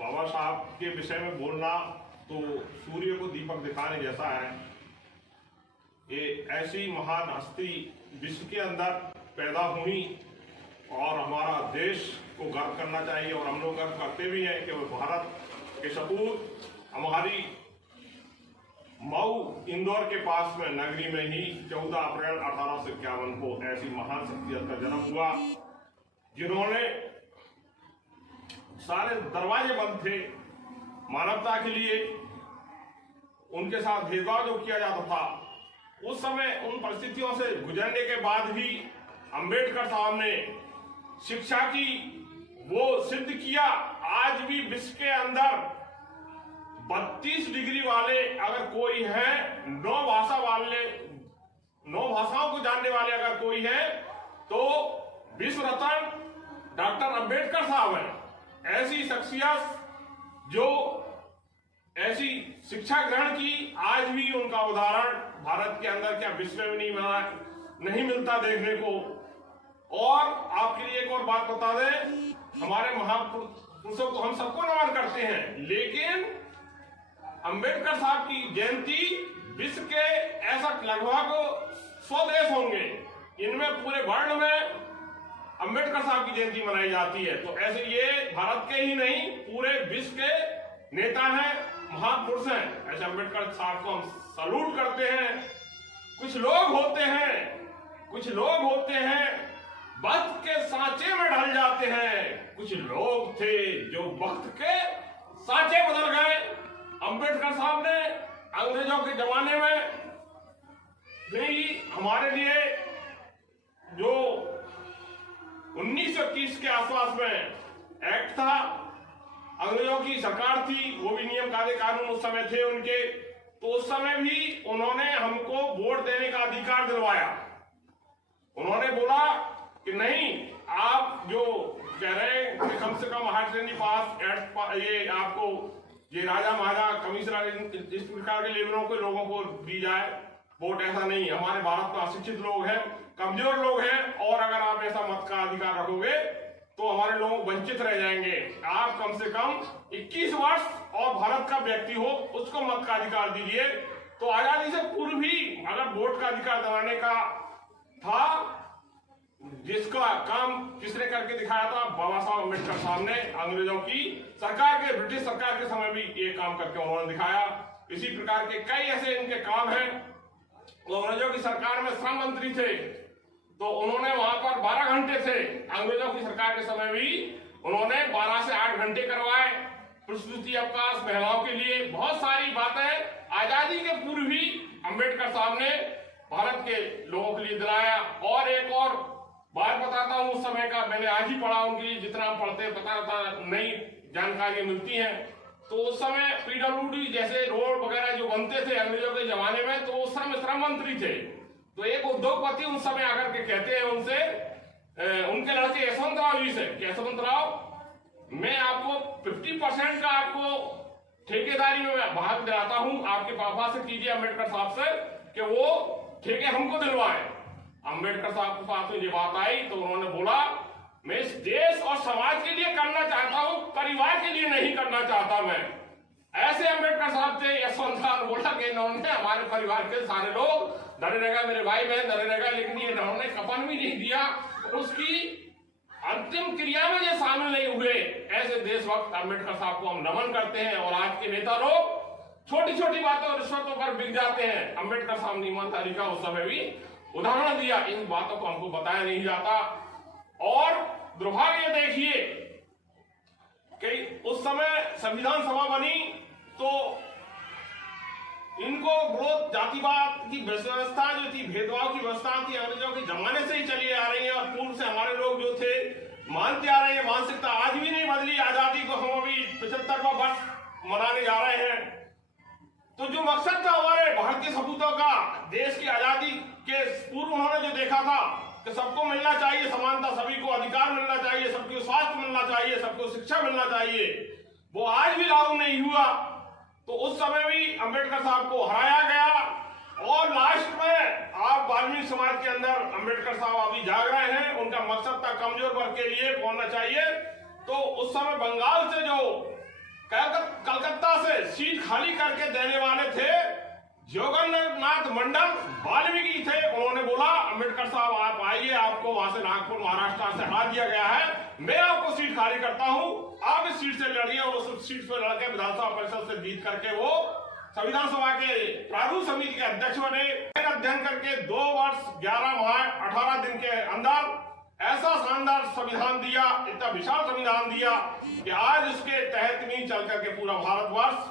बाबा साहब के विषय में बोलना तो सूर्य को दीपक दिखाने जैसा है। ये ऐसी महान हस्ती विश्व के अंदर पैदा हुई और हमारा देश को गर्व करना चाहिए, और हम लोग गर्व करते भी हैं कि वो भारत के सपूत हमारी मऊ इंदौर के पास में नगरी में ही 14 अप्रैल 1851 को ऐसी महान शख्सियत का जन्म हुआ, जिन्होंने सारे दरवाजे बंद थे मानवता के लिए। उनके साथ भेदभाव जो किया जाता था, उस समय उन परिस्थितियों से गुजरने के बाद भी अंबेडकर साहब ने शिक्षा की वो सिद्ध किया। आज भी विश्व के अंदर 32 डिग्री वाले अगर कोई है, 9 भाषाओं को जानने वाले अगर कोई है, तो विश्व रत्न डॉक्टर अंबेडकर साहब हैं। ऐसी शख्सियत जो ऐसी शिक्षा ग्रहण की, आज भी उनका उदाहरण भारत के अंदर क्या विश्व में नहीं मिलता देखने को। और आपके लिए एक और बात बता दें, हमारे महापुरुषों को हम सबको नमन करते हैं, लेकिन अंबेडकर साहब की जयंती विश्व के ऐसा लगभग 100 देश होंगे, इनमें पूरे वर्ल्ड में अंबेडकर साहब की जयंती मनाई जाती है। तो ऐसे ये भारत के ही नहीं, पूरे विश्व के नेता हैं, महापुरुष हैं। ऐसे अंबेडकर साहब को हम सैल्यूट करते हैं। कुछ लोग होते हैं वक्त के सांचे में ढल जाते हैं। कुछ लोग थे जो वक्त के सांचे बदल गए। अंबेडकर साहब ने अंग्रेजों के जमाने में भी हमारे लिए जो 1921 के आसपास में एक्ट था, अंग्रेजों की सरकार थी, वो भी नियम कायदे कानून उस समय थे उनके, तो उस समय भी उन्होंने हमको वोट देने का अधिकार दिलवाया। उन्होंने बोला कि नहीं, आप जो कह रहे हैं कि कम से कम हायर सेकेंडरी पास ये आपको ये राजा महाराजा कमिश्नर इस प्रकार के लेवलों के लोगों को दी जाए वोट, ऐसा नहीं। हमारे भारत में अशिक्षित लोग हैं, कमजोर लोग हैं, और अगर आप ऐसा मत का अधिकार रखोगे तो हमारे लोग वंचित रह जाएंगे। आप कम से कम 21 वर्ष और भारत का व्यक्ति हो, उसको मत का अधिकार दीजिए। तो आजादी से पूर्व भी अगर वोट का अधिकार दिलाने का था, जिसका काम किसने करके दिखाया था, बाबा साहब अम्बेडकर साहब ने अंग्रेजों की सरकार के, ब्रिटिश सरकार के समय भी ये काम करके उन्होंने दिखाया। इसी प्रकार के कई ऐसे इनके काम हैं। वो अंग्रेजों की सरकार में श्रम मंत्री थे, तो उन्होंने वहां पर 12 घंटे थे। अंग्रेजों की सरकार के समय भी उन्होंने 12 से 8 घंटे करवाए प्रसूति अवकाश महिलाओं के लिए। बहुत सारी बातें आजादी के पूर्व भी अंबेडकर साहब ने भारत के लोगों के लिए दिलाया। और एक और बात बताता हूं, उस समय का मैंने आज ही पढ़ा, उनके लिए जितना पढ़ते पता नई जानकारी मिलती है। तो उस समय पीडब्ल्यूडी जैसे रोड वगैरह जो बनते थे अंग्रेजों के जमाने में, तो उस समय श्रम मंत्री थे। तो एक उद्योगपति उस समय आकर के कहते हैं उनसे, उनके लड़के यशवंत राव जी से, यशवंत राव, मैं आपको 50% का आपको ठेकेदारी में भाग दिलाता हूं, आपके पापा से कीजिए अम्बेडकर साहब से कि वो ठेके हमको दिलवाए। अम्बेडकर साहब के पास में ये बात आई तो उन्होंने बोला, मैं इस देश और समाज के लिए करना चाहता हूं, परिवार के लिए नहीं करना चाहता मैं। ऐसे अम्बेडकर साहब थे। यशवंत राव बोला कि इन्होंने हमारे परिवार के सारे लोग धरे रहेगा, मेरे भाई बहन धरे रहेगा, लेकिन ये इन्होंने कफन भी नहीं दिया, उसकी अंतिम क्रिया में ये शामिल नहीं हुए। ऐसे देशभक्त अम्बेडकर साहब को हम नमन करते हैं। और आज के नेता लोग छोटी छोटी बातों रिश्वतों पर बिक जाते हैं। अम्बेडकर साहब ने ईमानदारी का उस समय भी उदाहरण दिया। इन बातों को हमको बताया नहीं जाता। और दुर्भाग्य देखिए कि उस समय संविधान सभा बनी तो इनको विरोध जातिवाद की व्यवस्था जो थी, भेदभाव की व्यवस्था थी, अंग्रेजों के जमाने से ही चली आ रही है। और पूर्व से हमारे लोग जो थे मानते आ रहे हैं, मानसिकता आज भी नहीं बदली। आजादी को हम अभी 75वां वर्ष मनाने जा रहे हैं। तो जो मकसद था हमारे भारतीय सपूतों का, देश की आजादी के पूर्व उन्होंने जो देखा था कि सबको मिलना चाहिए समानता, सभी को अधिकार मिलना चाहिए, सबको स्वास्थ्य मिलना चाहिए, सबको शिक्षा मिलना चाहिए, वो आज भी लागू नहीं हुआ। तो उस समय भी अम्बेडकर साहब को हराया गया। और लास्ट में आप वाल्मीकि समाज के अंदर अम्बेडकर साहब अभी जाग रहे हैं। उनका मकसद था कमजोर वर्ग के लिए बोलना चाहिए। तो उस समय बंगाल से जो खाली करके देने वाले थे जगन्नाथ मंडल वाल्मीकि थे। उन्होंने बोला अम्बेडकर साहब आप आइए, आपको वहां से नागपुर महाराष्ट्र से हटा दिया गया है, मैं आपको सीट खाली करता हूं, आप इस सीट से लड़िए। और उस सीट से लड़के विधानसभा परिषद से जीत करके वो संविधान सभा के प्रारूप समिति के अध्यक्ष बने। अध्ययन करके 2 वर्ष 11 माह 18 दिन के अंदर ऐसा शानदार संविधान दिया, इतना विशाल संविधान दिया कि आज उसके तहत नहीं चल करके पूरा भारतवर्ष,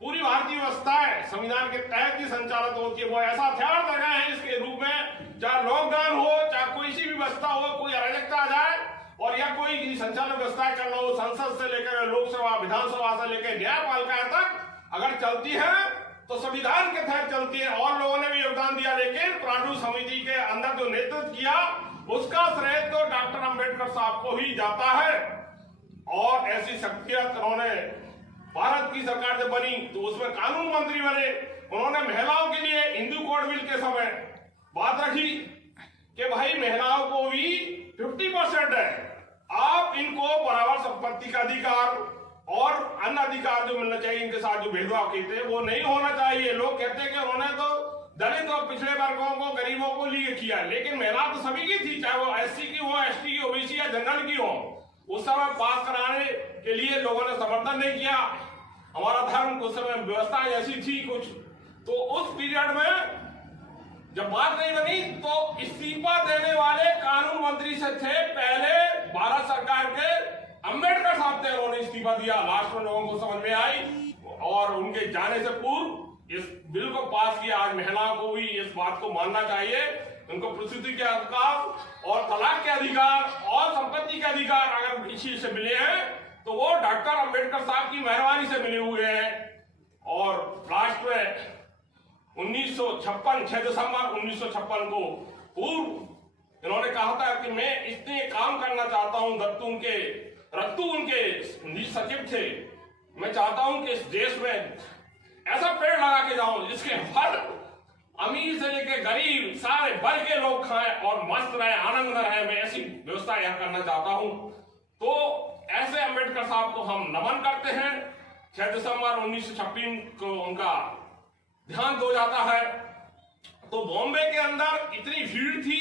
पूरी भारतीय व्यवस्थाएं संविधान के तहत ही संचालित होती है। वो ऐसा हथियार लगा है इसके रूप में, चाहे लॉकडाउन हो, चाहे कोई सी भी व्यवस्था हो, कोई अराजकता आ जाए और या कोई संचालन व्यवस्था करना हो, संसद से लेकर लोकसभा विधानसभा से लेकर न्यायपालिका तक अगर चलती है तो संविधान के तहत चलती है। और लोगों ने भी योगदान दिया, लेकिन प्रारूप समिति के अंदर जो नेतृत्व किया उसका श्रेय तो डॉक्टर अंबेडकर साहब को ही जाता है। और ऐसी शख्सियत उन्होंने भारत की सरकार जब बनी तो उसमें कानून मंत्री बने। उन्होंने महिलाओं के लिए हिंदू कोड बिल के समय बात रखी कि भाई महिलाओं को भी 50% है, आप इनको बराबर संपत्ति का अधिकार और अन्य अधिकार जो मिलना चाहिए, इनके साथ जो भेदभाव कहते हैं वो नहीं होना चाहिए। लोग कहते हैं कि उन्होंने तो दलित और पिछड़े वर्गों को, गरीबों को लिए किया, लेकिन महिला तो सभी की थी, चाहे वो एससी की हो, एसटी की, ओबीसी या जनरल की हो। उस समय पास कराने के लिए लोगों ने समर्थन नहीं किया। हमारा धर्म उस समय व्यवस्था ऐसी थी कुछ, तो उस पीरियड में जब बात नहीं बनी तो इस्तीफा देने वाले कानून मंत्री से थे पहले भारत सरकार के अंबेडकर साहब थे, उन्होंने इस्तीफा दिया। लास्ट में लोगों को समझ में आई और उनके जाने से पूर्व इस बिल को पास किया। आज महिलाओं को भी इस बात को मानना चाहिए, उनको प्रसूति के अधिकार और तलाक के अधिकार और संपत्ति के अधिकार अगर किसी से मिले हैं तो वो डॉक्टर अंबेडकर साहब की मेहरबानी से मिले हुए हैं। और लास्ट में 1956 6 दिसंबर 1956 को पूर्व इन्होंने कहा था कि मैं इतने काम करना चाहता हूं। रत्तू उनके सचिव थे, मैं चाहता हूं कि इस देश में ऐसा पेड़ लगा के जाऊं जिसके हर अमीर से लेकर गरीब सारे वर्ग के लोग खाएं और मस्त रहे, आनंद में रहे। मैं ऐसी व्यवस्था यहां करना चाहता हूं। तो ऐसे अंबेडकर साहब को हम नमन करते हैं। 6 दिसंबर 1926 को उनका देहांत हो जाता है। तो बॉम्बे के अंदर इतनी भीड़ थी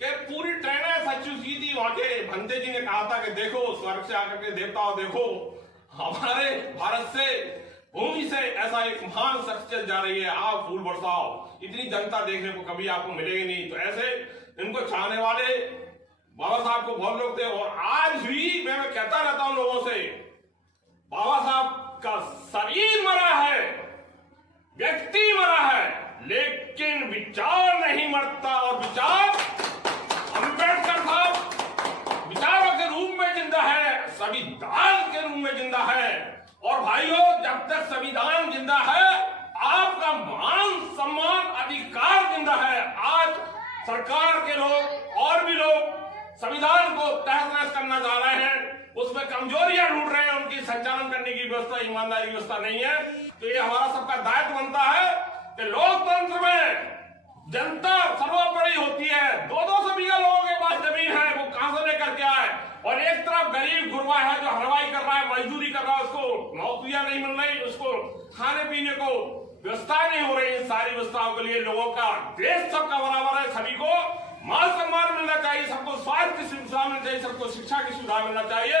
कि पूरी ट्रेनें सच चुकी थी। वहां के भंते जी ने कहा था कि देखो स्वर्ग से आकर के देवताओं, देखो हमारे भारत से, भूमि से ऐसा एक महान शख्सियत जा रही है, आप फूल बरसाओ। इतनी जनता देखने को कभी आपको मिलेगी नहीं। तो ऐसे इनको चाहने वाले बाबा साहब को बहुत लोग थे। और आज भी मैं कहता रहता हूं लोगों से, बाबा साहब का शरीर मरा है, व्यक्ति मरा है, लेकिन विचार नहीं मरता। और विचार अंबेडकर साहब विचारों के रूप में जिंदा है, संविधान के रूप में जिंदा है। और भाइयों, जब तक संविधान जिंदा है आपका मान सम्मान अधिकार जिंदा है। आज सरकार के लोग और भी लोग संविधान को तहस नहस करना चाह रहे हैं, उसमें कमजोरियां ढूंढ रहे हैं, उनकी संचालन करने की व्यवस्था ईमानदारी व्यवस्था नहीं है। तो ये हमारा सबका दायित्व बनता है कि लोकतंत्र में जनता सर्वोपरि होती है। 2-2 सौ बीघा लोगों के पास जमीन है, वो कहां से लेकर के आए। और एक तरफ गरीब गुरबा है जो हलवाई कर रहा है, मजदूरी कर रहा है, उसको नौकरियां नहीं मिल रही, उसको खाने पीने को व्यवस्था नहीं हो रही। इन सारी व्यवस्थाओं के लिए लोगों का देश सबका बराबर है, सभी को मान सम्मान मिलना चाहिए, सबको स्वास्थ्य की सुविधा मिलनी चाहिए, सबको शिक्षा की सुविधा मिलना चाहिए।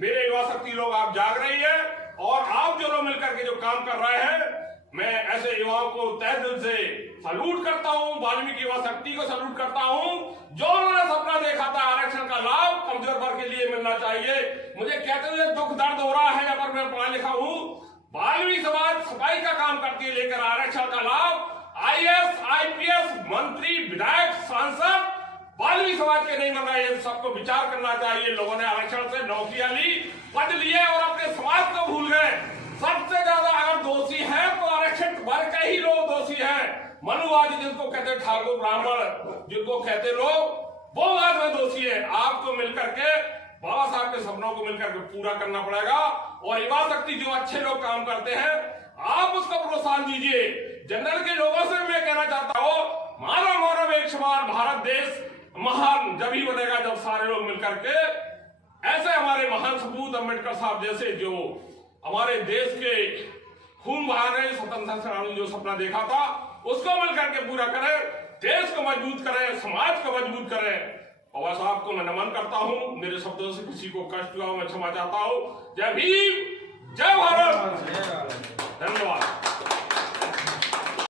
मेरे युवा शक्ति लोग आप जाग रही है और आप जो लोग मिलकर के जो काम कर रहे हैं, मैं ऐसे युवाओं को तहे दिल से सैल्यूट करता हूं। वाल्मीकि युवा शक्ति को सैल्यूट करता हूं जो उन्होंने सपना देखा था आरक्षण का लाभ कमजोर वर्ग के लिए मिलना चाहिए। मुझे कहते हुए दुख दर्द हो रहा है, अगर मैं पढ़ा लिखा हूं। वाल्मीकि समाज सफाई का काम करती है, लेकर आरक्षण का लाभ IAS, IPS मंत्री, विधायक, सांसद वाल्मीकि समाज के नहीं मिल रहा है। सबको विचार करना चाहिए। लोगों ने आरक्षण से नौकरियां ली, पद लिए और अपने समाज को भूल गए। सबसे ज्यादा अगर दोषी है तो आरक्षण वर्ग के ही लोग दोषी है। मनुवादी जिनको कहते ठाकुर ब्राह्मण जिनको कहते लोग, वो बाद में दोषी है। आपको मिलकर के बाबा साहब के सपनों को मिलकर के पूरा करना पड़ेगा। और युवा शक्ति जो अच्छे लोग काम करते हैं, आप उसको प्रोत्साहन दीजिए। जनरल के लोगों से मैं कहना चाहता हूं, मानव मानव एक समान, भारत देश महान जब ही बनेगा जब सारे लोग मिलकर के ऐसे हमारे महान सपूत अंबेडकर साहब जैसे जो हमारे देश के खून बहाने स्वतंत्रता सेनानी जो सपना देखा था उसको मिलकर के पूरा करें, देश को मजबूत करें, समाज को मजबूत करें। बाबा साहब को मैं नमन करता हूं। मेरे शब्दों से किसी को कष्ट हुआ मैं क्षमा चाहता हूं। जय भीम, जय भारत।